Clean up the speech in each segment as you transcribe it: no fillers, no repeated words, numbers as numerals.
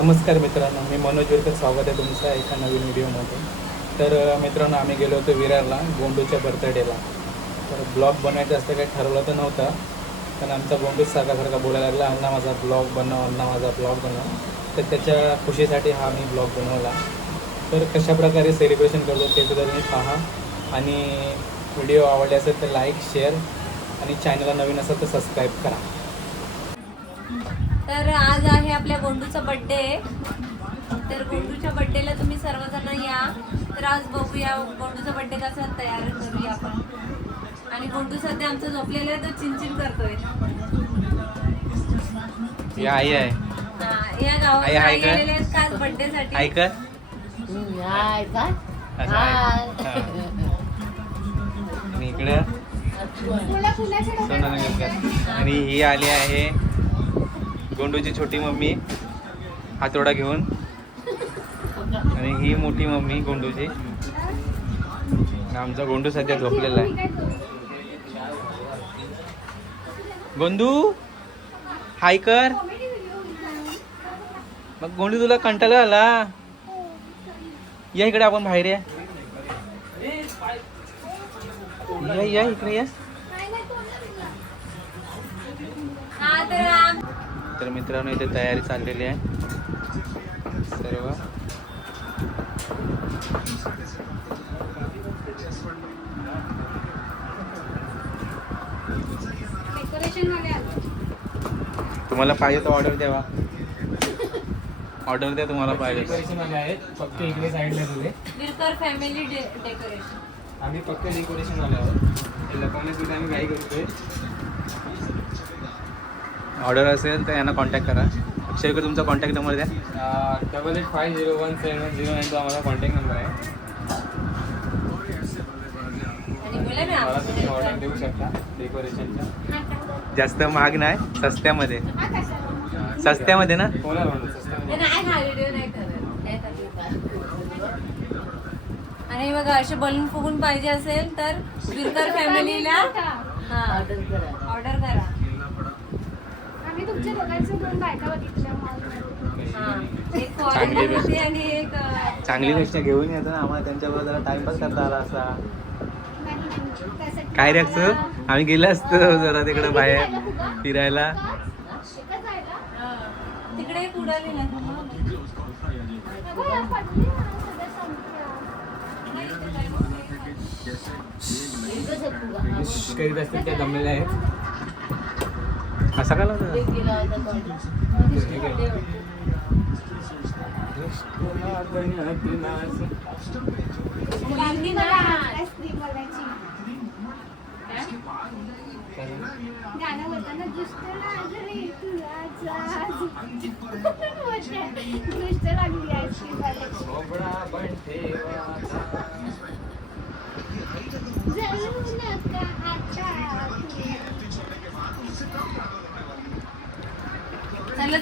नमस्कार मित्रांनो, मी मनोज विरकर. स्वागत आहे तुमचं एका नवीन व्हिडिओमध्ये. तर मित्रांनो, आम्ही गेलो होतो विरारला गोंडूच्या बर्थडेला. तर ब्लॉग बनवायचं असं काही ठरवलं तर नव्हतं, पण आमचा गोंडूच सारखा बोलायला लागला, अण्णा माझा ब्लॉग बनव, अण्णा माझा ब्लॉग बनव. तर त्याच्या खुशीसाठी हा मी ब्लॉग बनवला. तर कशाप्रकारे सेलिब्रेशन करतो ते सुद्धा तुम्ही पहा, आणि व्हिडिओ आवडले असेल तर लाईक, शेअर, आणि चॅनलला नवीन असेल तर सबस्क्राईब करा. तर आज आहे आपल्या गोंडूचा बड्डे. तर गोंडूच्या बड्डेला तुम्ही सर्वजण या. तर आज बघूया गोंडूचा बड्डे कसा तयार करूया आपण. आणि गोंडू सध्या आमचा झोपलेला आहे, तो चिंचिन करतोय. या आई आहे, या गावात आई आहे का? आलेले आहेत काल बड्डे साठी. ऐक इकडे आणि ही आली आहे गोंडूची छोटी मम्मी हातोडा घेऊन, आणि ही मोठी मम्मी गोंडूची. आमचा गोंडू सध्या झोपलेला आहे. गोंडू हाय कर. मग गोंडू तुला कंटाळा आला, या इकडे आपण बाहेर या या इकडे या. तर मित्रांनो, इथे तयारी चाललेली आहे सर्व. तुम्हाला पाहिजे तर ऑर्डर द्यावा, ऑर्डर द्या तुम्हाला पाहिजे. डेकोरेशन आहेत फक्त इकडे साईडला तुझे विरकर फॅमिली डेकोरेशन. आम्ही फक्त डेकोरेशन वाले आहोत. लपवणे सुद्धा आम्ही काही करतोय. ऑर्डर असेल तर यांना कॉन्टॅक्ट करा. अक्षय का तुमचा कॉन्टॅक्ट नंबर द्या. 88501710 आम्हाला कॉन्टॅक्ट नंबर आहे. मला तुम्ही ऑर्डर देऊ शकता डेकोरेशनच्या. जास्त महाग नाही, सस्त्यामध्ये. सस्त्यामध्ये ना. आणि बघा, असे बलून फुगून पाहिजे असेल तर विरकर फॅमिलीला ऑर्डर करा. आम्ही तुमच्या दोघांच्या दोन बायका बघितल्या. एक फॉरेनर आणि एक चांगली गोष्ट घेऊन येतो ना, आम्हाला त्यांच्याबरोबर जरा टाइमपास करता आला असा. काय रे अक्षय, आम्ही गेलो असतो जरा तिकडे बाहेर फिरायला. तिकडे एक उडाली ना. करीत असतील त्या जमलेल्या आहेत. असा का लावता? गाणं होताना दृष्ट लागली दृष्ट लागली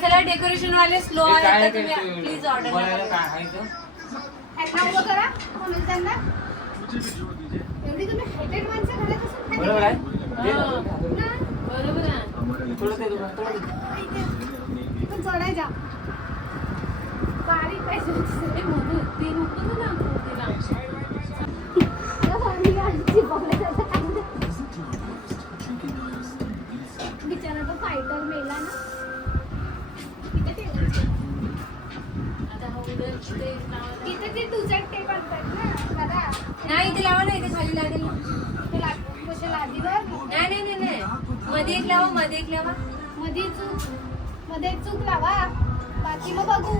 चला डेकोरेशन वाले स्लो आहेत, तर तुम्ही प्लीज ऑर्डर करा. एवढी तुम्ही हायटेड माणसं घरात असून बरोबर आहे. बरोबर आहे. पण सोडायच्या बारीक पाहिजे. बिचारा तो फायटर मेला ना. तिथे ते तुझ्या टेप आणतात ना दादा. नाही, इथे लावा ना, इथे खाली लागेल ना. ते कशा लादीवर नाही, मध्ये एक लावा, मध्ये एक लावा. मध्ये चूक लावा, बाकी मग बघू.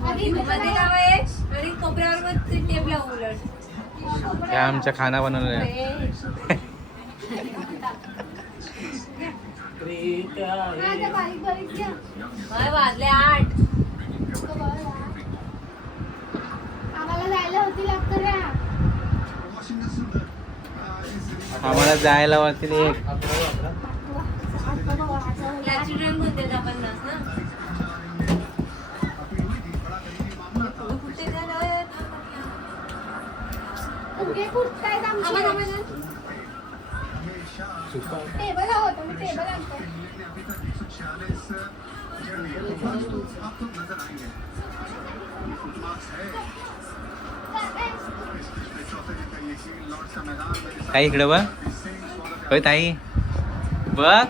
मध्ये लावा एक, आणि कोपऱ्यावर मग ते टेप लावू उलट. त्या आमच्या खाना बनवल्या. बारीक बारीक घ्या. वाजले 8. आम्हाला जायला होती लागतं रे. आम्हाला जायला वाटतील एक. लाची ड्रॉइंग म्हणते त्या 50 ना. कुठे झालं? फुगे कुठतायत आमचे. टेबल हवं होतं, मी टेबल आणतो. ताई इकडे बघ. होय ताई बघ.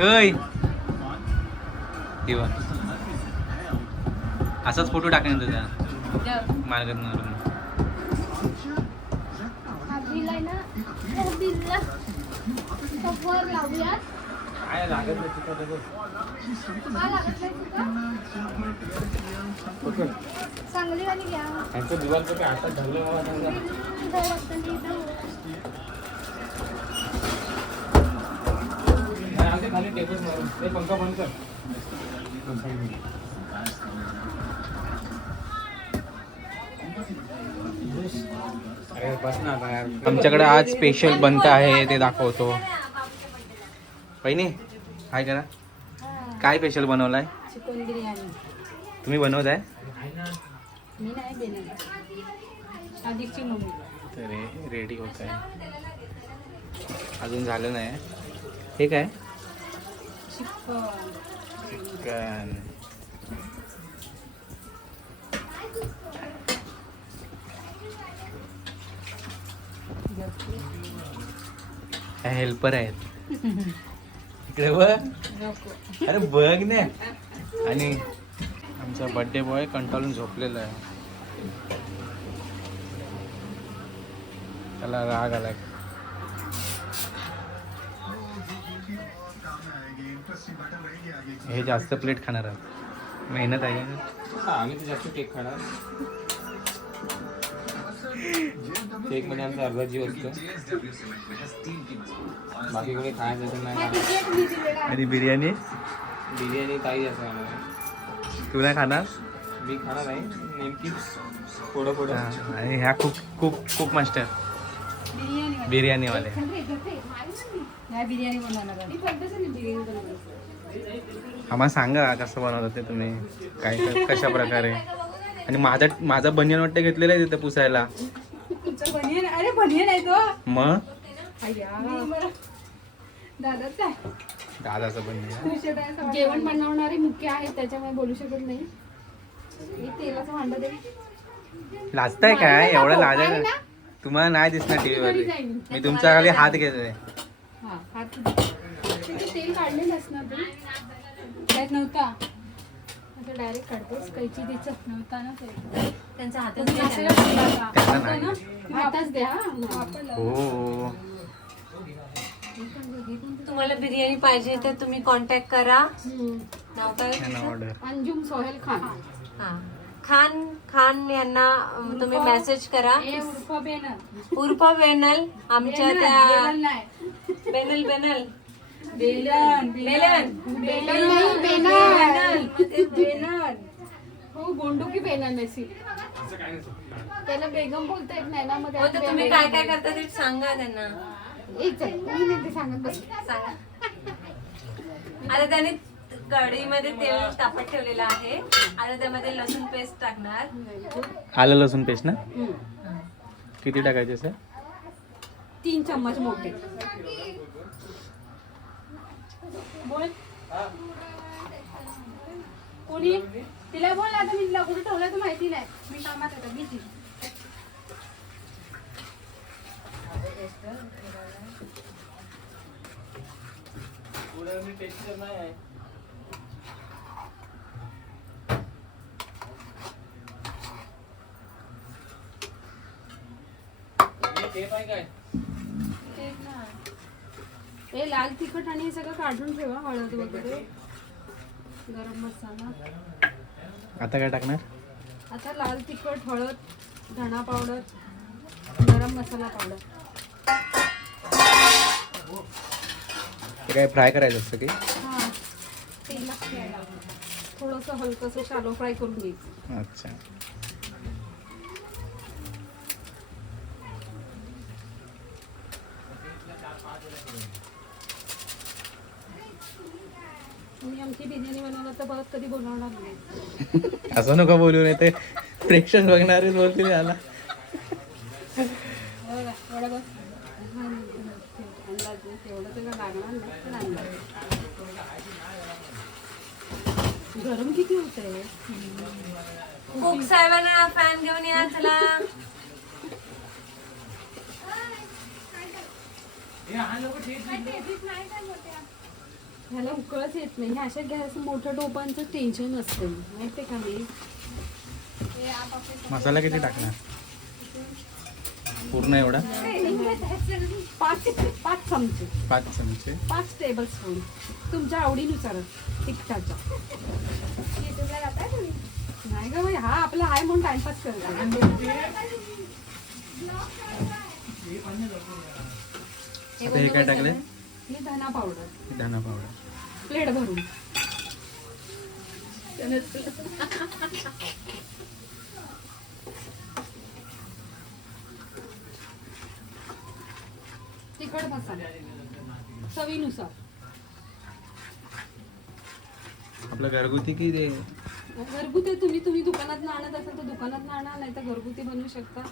होय किंवा असाच फोटो टाकेन तुझ्या मार्गात. दिलाय ना दिला वर लावूया. काय लागत नाही का लागत नाही तुका चांगली वाली घ्या. त्यांचं दिवाळचं काय आता ठरलं मला सांगा. खाली टेबल मारून ते पंखा बंद कर. अरे बस ना बाहेर. आमच्याकडे आज स्पेशल बनत आहे ते दाखवतो. बहिणी हाय करा. काय स्पेशल बनवलाय? चिकन बिर्याणी. तुम्ही बनवत आहे? मी नाही देणार. आधीची मम्मी. तर रेडी होत आहे. अजून झालं नाही. हे काय? चिकन. हेल्पर आहेत इकडे बघ. अरे बघ ना. आणि आमचा बर्थडे बॉय कंटाळून झोपलेला आहे. त्याला राग आलाय. हे जास्त प्लेट खाणार आहे. मेहनत आहे ना. आम्ही तर जास्त केक खाणार. केक मध्ये आमचा अर्धा जीव असतो. बाकी कोणी खायचं तर नाही. आणि बिर्याणी बिर्याणी काही असं खाणार. तू नाही खाणार? मी खाणार आहे नेमकी थोडं थोडं. आणि ह्या कुक मास्टर बिर्याणीवाले. बिर्याणी बनवणार. आम्हाला सांगा कसं बनवतात ते तुम्ही. काय कशा प्रकारे. आणि माझा बनियन वाटतं घेतलेला आहे तिथे पुसायला. अरे बनियन आहे तो. मग दादाच दादाचं बनियन. जेवण बनवणारे मुख्य आहेत त्याच्यामुळे बोलू शकत नाही. मी तेलाचं भांड दे. लाजताय काय? एवढं लाजायला तुम्हाला नाही दिसणार टीव्हीवर. मी तुमच्या खाली हात घेतोय. तेल काढले नसणार तू त्यात नव्हता. आता डायरेक्ट काढतेस कैची द्यायचं नव्हता ना ते. त्यांचा हातच त्यांना नाही. हाताच द्या. हो. तुम्हाला बिर्याणी पाहिजे तर तुम्ही कॉन्टॅक्ट करा. नाव काय तुमचं? ऑर्डर. अंजुम सोहेल खान. हा. खान यांना तुम्ही मेसेज करा. उर्फ बेनल. आमच्या त्या बेनल हो गोंडू की बेनल मेसी. त्याला बेगम बोलता येत नाही ना. मग हो तर तुम्ही काय काय करता ते सांगा त्यांना. एक आहे मी नाही ते सांगत बस. सांगा. आता त्याने कढईमध्ये तेल तापत ठेवलेलं आहे. आता त्यामध्ये लसूण पेस्ट टाकणार. आलं लसूण पेस्ट ना. किती टाकायचे सर? 3 चम्मच मोठे. बोल कोणी तिला बोल. आता मी तिला कुठे ठेवलं तर माहिती नाही. मी कामात आता बिझी. हे लाल तिखट आणि हे सगळं काढून ठेवा. हळद वगैरे गरम मसाला. आता काय टाकणार? आता लाल तिखट हळद धणा पावडर गरम मसाला पावडर. ते काय फ्राय करायचं असतं की? हा तेलात ठेवायला थोडंसं हलकंसं शालो फ्राय करून घ्यायचं. अच्छा. मी आमची बिर्याणी बनवलं तर परत कधी बनवणार नाही. असं नको बोलू. नाही ते प्रेक्षक बघणारे बोलतील याला. तेवढं तर लागणार नाही. गरम किती होत आहे. कुक साहेबांना फॅन घेऊन या चला. ह्याला उकळच येत नाही. ह्या अशा गॅस मोठ्या टोपांचं टेन्शन असतं माहितीये का मी. मसाला किती टाकणार? पूर्ण एवढा? 5 चमचे 5 चमचे. 5 टेबल स्पून तुमच्या आवडीनुसार तिखटाच्या. नाही ग बाई, हा आपला आहे म्हणून टाइमपास करतो. आता हे काय टाकले? हे धना पावडर धना पावडर प्लेट भरून. तिखट मसाला चवीनुसार. आपलं घरगुती की ते घरगुती तुम्ही दुकानात आणत असाल तर दुकानात आणा, नाही तर घरगुती बनवू शकता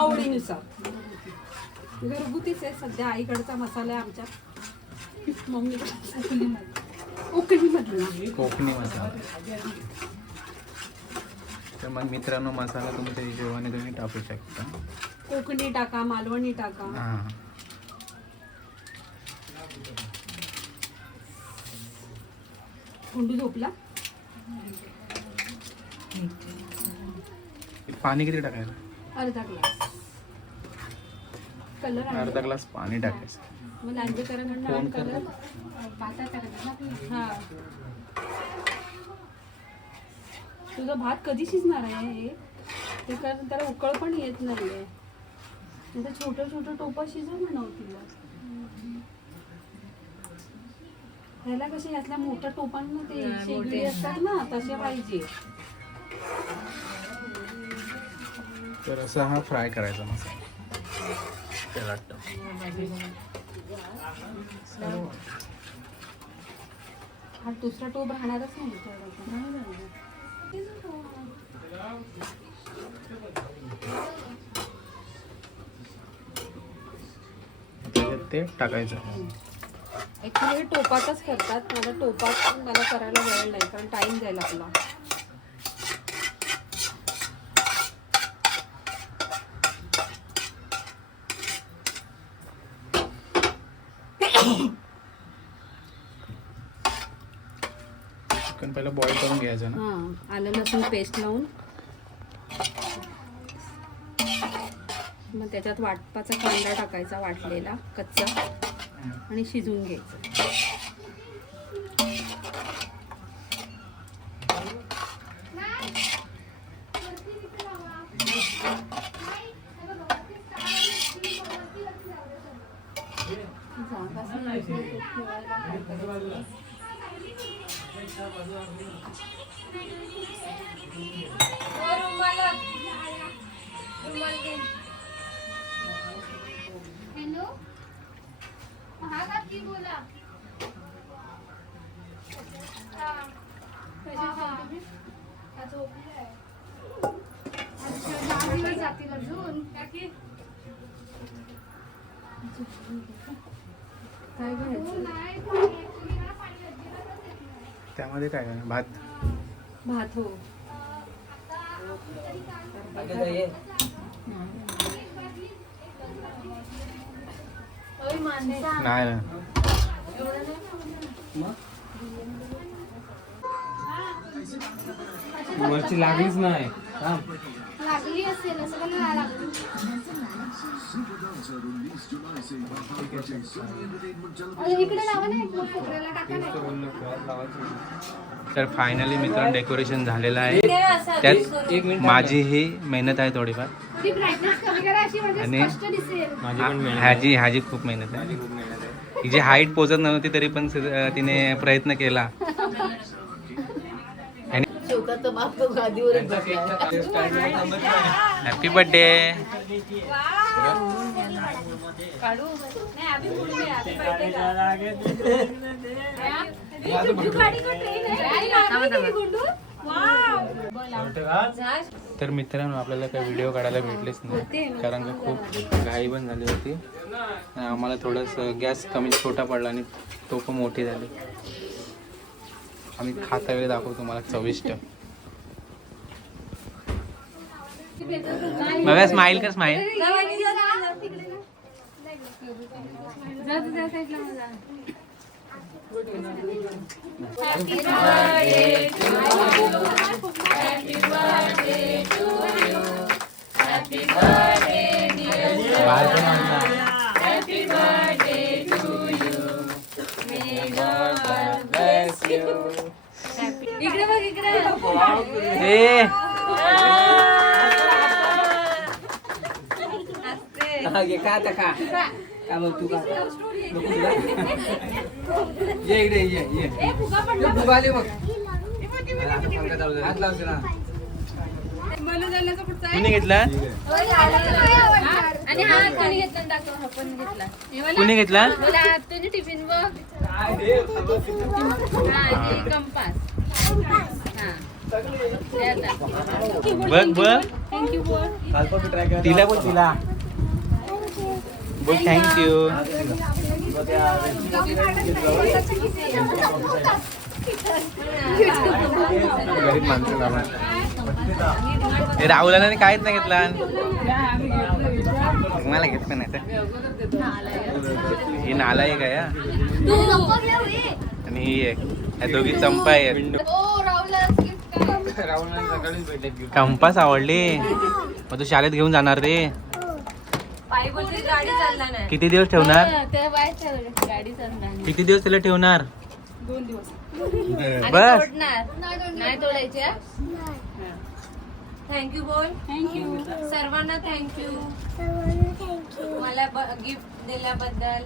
आवडीनुसार. घरगुतीच आहे सध्या. आईकडचा मसाला आहे आमच्या. मम्मी उकळीमधला कोकणी मसाला. तर मग मित्रांनो मसाला तुमच्या हिशोबाने तुम्ही टाकू शकता. कोकणी टाका, मालवणी टाका. हां. गुंडू झोपला. पाणी किती टाकायचं? अर्धा ग्लास. कलर अर्धा ग्लास पाणी टाकायचं. मग लांजेकरांकडनं फोन आण कलर. हा. तुझा भात कधी शिजणार आहे हे? ते कारण त्याला उकळ पण येत नाहीये. नंतर छोटं छोटं टोपा शिजव म्हणाव तिला. ह्याला कसे यातल्या मोठ्या टोपांना ते शेगडी असतात ना तसे पाहिजे. तर असा हा फ्राय करायचा मसाला. त्याला हा दुसरा टोप राहणारच नाही तेवढा. त्याच्यात ते टाकायचं. ऍक्च्युली हे टोपातच करतात. मला टोपात मला करायला वेळ नाही कारण टाइम जाईल आपला. चिकन पहिलं बॉईल करून घ्यायचं ना. हां, आलं लसूण पेस्ट लावून मग त्याच्यात वाटपाचा कांदा टाकायचा वाटलेला कच्चा आणि शिजवून घ्यायचं. हेलो हाँ काकी बोला जातील अजून काकी काय घ्यायचं? त्यामध्ये काय आहे? भात. भात हो. नाही वरची लागलीच नाही. लागली असेल असं पण नाही लागली. इकडे लावा ना एक कोपऱ्याला टाका ना. तर फायनली मित्रांनो डेकोरेशन झालेलं आहे. ते असं त्यात एक मिनिट माझी ही मेहनत आहे थोडीफार. थोडी ब्राईटनेस कमी करा अशी म्हणजे आणि स्पष्ट दिसेल. माझी पण मेहनत आहे. ह्याची खूप मेहनत आहे. खूप मेहनत आहे. हिची हाईट पोचत नव्हती तरी पण तिने प्रयत्न केला. Happy birthday. काढू नाही आधी बोलूया happy birthday का? गुड्डू गाडी का ट्रेन आहे? गुड्डू वाव. तर मित्रांनो आपल्याला काही व्हिडिओ काढायला भेटलेच नाही कारण का खूप घाई पण झाली होती. आम्हाला थोडंसं गॅस कमी छोटा पडला आणि तो पण मोठी झाली. आम्ही खाता वेळी दाखवतो तुम्हाला चविष्ट. बघा स्माइल कर स्माइल. बाहेर पण आणला. इकडे बघ इकडे. ए का आता का का बघ तू का ये इकडे ये फुगा आली बघ. हात लावते ना. कुणी घेतला आणि हा कोणी घेतला दाखव. हा पण घेतला. कुणी घेतला मला तुझी टिफिन बघ. हा हे कंपास. हा ते आता. बघ बघ थँक्यू बोल. तिला बोल तिला बोल थँक्यू. गरीब माणसं बाबा. हे राहुलाने काहीच नाही घेतला. मला घेतलं नाही तर ही नालायक आहे हा. आणि ही एक या दोघी चंपा आहेत. राहुलला सकाळीच भेटले गिफ्ट. कंपास आवडली मग तू शाळेत घेऊन जाणार रे. पायी बोलते गाडी चालला नाही. किती दिवस ठेवणार ते बाय गाडी चालणार. किती दिवस त्याला ठेवणार 2 दिवस. बस. तोडणार नाही तोडायच्या. थँक्यू बोल. थँक्यू. सर्वांना थँक्यू मला गिफ्ट दिल्याबद्दल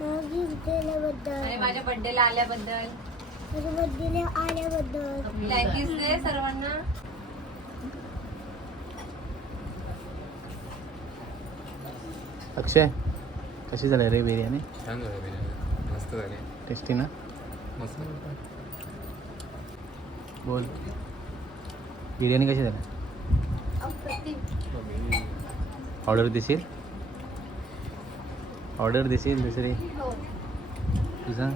आणि माझ्या बर्थडेला आल्याबद्दल. थँक्यू दे सर्वांना. अक्षय कशी झाली रे बिर्याणी. छान झालं बिर्याणी. मस्त झाली. टेस्टी ना. मस्त झालं. बोल बिर्याणी कशी झाली. ऑर्डर देशील दुसरी तुझा.